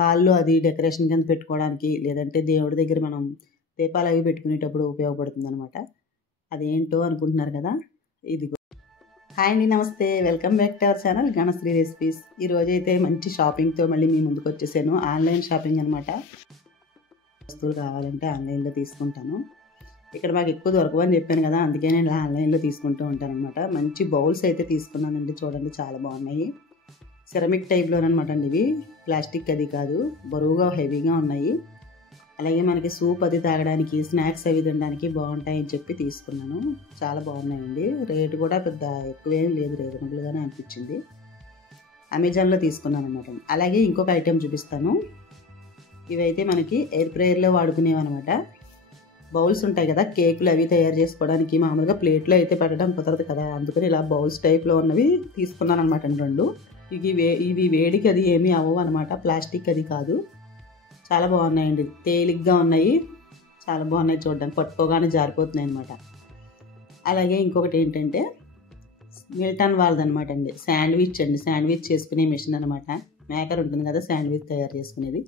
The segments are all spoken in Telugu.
హాల్లో అది డెకరేషన్ కింద పెట్టుకోవడానికి, లేదంటే దేవుడి దగ్గర మనం దీపాలు అవి పెట్టుకునేటప్పుడు ఉపయోగపడుతుంది అనమాట. అదేంటో అనుకుంటున్నారు కదా, ఇదిగో. హాయ్ అండి, నమస్తే, welcome back to our channel Ganasri recipes. ఈరోజు అయితే మంచి షాపింగ్తో మళ్ళీ మీ ముందుకు వచ్చేసాను. ఆన్లైన్ షాపింగ్ అనమాట. వస్తువులు కావాలంటే ఆన్లైన్లో తీసుకుంటాను. ఇక్కడ మాకు ఎక్కువ దొరకవని చెప్పాను కదా, అందుకే నేను ఆన్లైన్లో తీసుకుంటూ ఉంటాను అనమాట. మంచి బౌల్స్ అయితే తీసుకున్నానండి, చూడండి చాలా బాగున్నాయి. సెరమిక్ టైప్లోనమాట అండి ఇవి, ప్లాస్టిక్ అది కాదు, బరువుగా హెవీగా ఉన్నాయి. అలాగే మనకి సూప్ అది తాగడానికి, స్నాక్స్ అవి తినడానికి బాగుంటాయని చెప్పి తీసుకున్నాను. చాలా బాగున్నాయండి. రేటు కూడా పెద్ద ఎక్కువేం లేదు, రీజనబుల్గానే అనిపించింది. అమెజాన్లో తీసుకున్నాను అనమాట. అలాగే ఇంకొక ఐటెం చూపిస్తాను. ఇవైతే మనకి ఎయిర్ ఫ్రైయర్లో వాడుకునేవి అనమాట. బౌల్స్ ఉంటాయి కదా, కేకులు అవి తయారు చేసుకోవడానికి. మామూలుగా ప్లేట్లో అయితే పెట్టడం కుదరదు కదా, అందుకని ఇలా బౌల్స్ టైప్లో ఉన్నవి తీసుకున్నాను అనమాట అండి రెండు. ఇవి వేడికి అది ఏమీ అవ్వవు అనమాట, ప్లాస్టిక్ అది కాదు. చాలా బాగున్నాయండి, తేలిగ్గా ఉన్నాయి, చాలా బాగున్నాయి చూడడానికి, పట్టుకోగానే జారిపోతున్నాయి అనమాట. అలాగే ఇంకొకటి ఏంటంటే మిల్టన్ వాళ్ళది అనమాట అండి, శాండ్విచ్ చేసుకునే మిషన్ అనమాట. మేకర్ ఉంటుంది కదా, శాండ్విచ్ తయారు చేసుకునేది.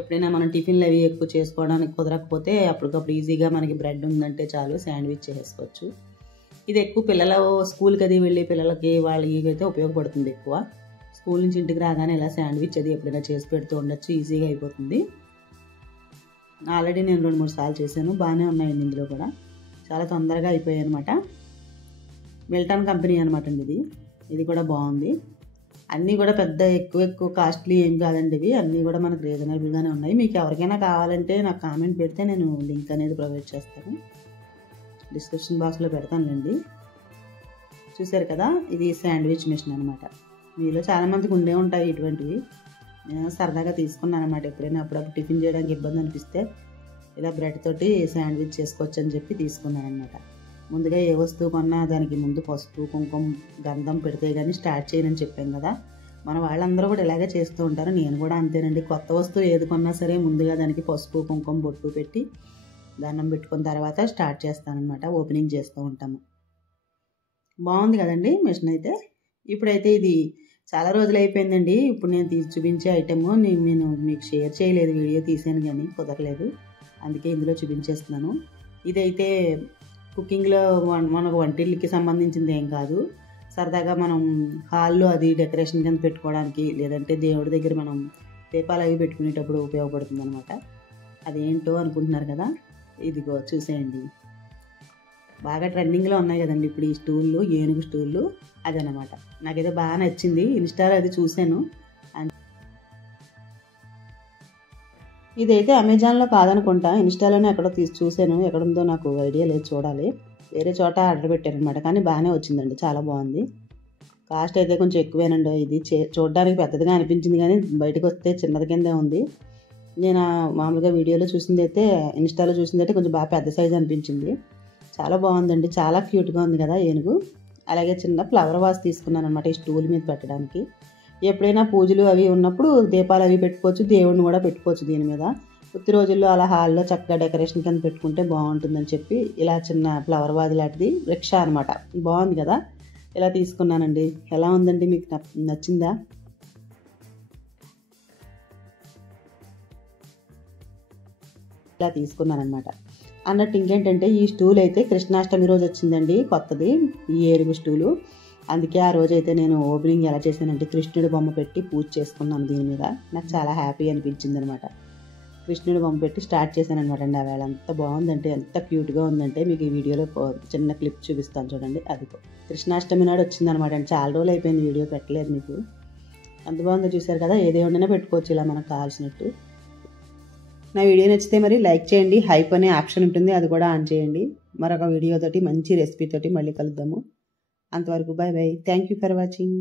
ఎప్పుడైనా మనం టిఫిన్లు అవి ఎక్కువ చేసుకోవడానికి కుదరకపోతే అప్పటికప్పుడు ఈజీగా మనకి బ్రెడ్ ఉందంటే చాలు శాండ్విచ్ చేసుకోవచ్చు. ఇది ఎక్కువ పిల్లలు స్కూల్కి అది వెళ్ళి పిల్లలకి వాళ్ళకి ఉపయోగపడుతుంది. ఎక్కువ స్కూల్ నుంచి ఇంటికి రాగానే ఇలా శాండ్విచ్ అది ఎప్పుడైనా చేసి పెడుతూ ఉండొచ్చు, ఈజీగా అయిపోతుంది. ఆల్రెడీ నేను 2-3 సార్లు చేశాను, బాగానే ఉన్నాయండి. ఇందులో కూడా చాలా తొందరగా అయిపోయాయి అనమాట. మిల్టన్ కంపెనీ అనమాట అండి ఇది కూడా బాగుంది. అన్నీ కూడా పెద్ద ఎక్కువ కాస్ట్లీ ఏం కాదండి ఇవి, అన్నీ కూడా మనకు రీజనబుల్గానే ఉన్నాయి. మీకు ఎవరికైనా కావాలంటే నాకు కామెంట్ పెడితే నేను లింక్ అనేది ప్రొవైడ్ చేస్తాను, డిస్క్రిప్షన్ బాక్స్లో పెడతానులేండి. చూసారు కదా, ఇది శాండ్విచ్ మిషన్ అనమాట. మీలో చాలామందికి ఉండే ఉంటాయి ఇటువంటివి. నేను సరదాగా తీసుకున్నాను అనమాట. ఎప్పుడైనా అప్పుడప్పుడు టిఫిన్ చేయడానికి ఇబ్బంది అనిపిస్తే ఇలా బ్రెడ్ తోటి శాండ్విచ్ చేసుకోవచ్చు అని చెప్పి తీసుకున్నాను అనమాట. ముందుగా ఏ వస్తువు కొన్నా దానికి ముందు పసుపు, కుంకుమ, గంధం పెడితే కానీ స్టార్ట్ చేయనని చెప్పాను కదా. మన వాళ్ళందరూ కూడా ఇలాగే చేస్తూ ఉంటారు, నేను కూడా అంతేనండి. కొత్త వస్తువు ఏది కొన్నా సరే ముందుగా దానికి పసుపు, కుంకుమ, బొట్టు పెట్టి దండం పెట్టుకున్న తర్వాత స్టార్ట్ చేస్తానమాట, ఓపెనింగ్ చేస్తూ ఉంటాము. బాగుంది కదండి మిషన్ అయితే. ఇప్పుడైతే ఇది చాలా రోజులు అయిపోయిందండి. ఇప్పుడు నేను చూపించే ఐటెము నేను మీకు షేర్ చేయలేదు, వీడియో తీసాను కానీ కుదరలేదు, అందుకే ఇందులో చూపించేస్తున్నాను. ఇదైతే కుకింగ్లో మనకు వంటిల్లికి సంబంధించింది ఏం కాదు. సరదాగా మనం హాల్లో అది డెకరేషన్ కింద పెట్టుకోవడానికి, లేదంటే దేవుడి దగ్గర మనం దీపాలు అవి పెట్టుకునేటప్పుడు ఉపయోగపడుతుంది అనమాట. అదేంటో అనుకుంటున్నారు కదా, ఇదిగో చూసేయండి. బాగా ట్రెండింగ్లో ఉన్నాయి కదండి ఇప్పుడు ఈ స్టూళ్ళు, ఏనుగు స్టూళ్ళు, అదనమాట. నాకైతే బాగా నచ్చింది, ఇన్స్టాలో అది చూశాను. ఇదైతే అమెజాన్లో కాదనుకుంటా, ఇన్స్టాలోనే ఎక్కడో చూశాను, ఎక్కడుందో నాకు ఐడియా లేదు, చూడాలి. వేరే చోట ఆర్డర్ పెట్టారనమాట, కానీ బాగానే వచ్చిందండి, చాలా బాగుంది. కాస్ట్ అయితే కొంచెం ఎక్కువేనండి. ఇది చూడడానికి పెద్దదిగా అనిపించింది కానీ బయటకు వస్తే చిన్నది కిందే ఉంది. నేను మామూలుగా వీడియోలో చూసింది అయితే, ఇన్స్టాలో చూసింది అయితే కొంచెం బాగా పెద్ద సైజు అనిపించింది. చాలా బాగుందండి, చాలా క్యూట్గా ఉంది కదా ఏనుగు. అలాగే చిన్న ఫ్లవర్ వాస్ తీసుకున్నాను అనమాట ఈ స్టూల్ మీద పెట్టడానికి. ఎప్పుడైనా పూజలు అవి ఉన్నప్పుడు దీపాలు అవి పెట్టుకోవచ్చు, దేవుడిని కూడా పెట్టుకోవచ్చు దీని మీద. కొద్ది రోజుల్లో అలా హాల్లో చక్కగా డెకరేషన్ కింద పెట్టుకుంటే బాగుంటుందని చెప్పి ఇలా చిన్న ఫ్లవర్ వాజ్ లాంటిది రిక్షా అనమాట. బాగుంది కదా, ఇలా తీసుకున్నానండి. ఎలా ఉందండి, మీకు నచ్చిందా? ఇలా తీసుకున్నాను అనమాట. అన్నట్టు ఇంకేంటంటే ఈ స్టూల్ అయితే కృష్ణాష్టమి రోజు వచ్చిందండి కొత్తది, ఈ ఏనుగు స్టూలు. అందుకే ఆ రోజైతే నేను ఓపెనింగ్ ఎలా చేశానంటే కృష్ణుడి బొమ్మ పెట్టి పూజ చేసుకున్నాను దీని మీద. నాకు చాలా హ్యాపీ అనిపించింది అనమాట. కృష్ణుడి బొమ్మ పెట్టి స్టార్ట్ చేశాను అనమాట అండి. ఆ వేళ ఎంత బాగుందంటే, ఎంత క్యూట్గా ఉందంటే మీకు ఈ వీడియోలో చిన్న క్లిప్ చూపిస్తాను చూడండి. అది కృష్ణాష్టమి నాడు వచ్చిందనమాట అండి. చాలా రోజులు అయిపోయింది వీడియో పెట్టలేదు మీకు. ఎంత బాగుందో చూసారు కదా, ఏ దేవుడినైనా పెట్టుకోవచ్చు ఇలా మనకు కావాల్సినట్టు. నా వీడియో నచ్చితే మరి లైక్ చేయండి, హైప్ అనే ఆప్షన్ ఉంటుంది, అది కూడా ఆన్ చేయండి. మరొక వీడియోతోటి మంచి రెసిపీతోటి మళ్ళీ కలుద్దాము. అంతవరకు bye bye, thank you for watching.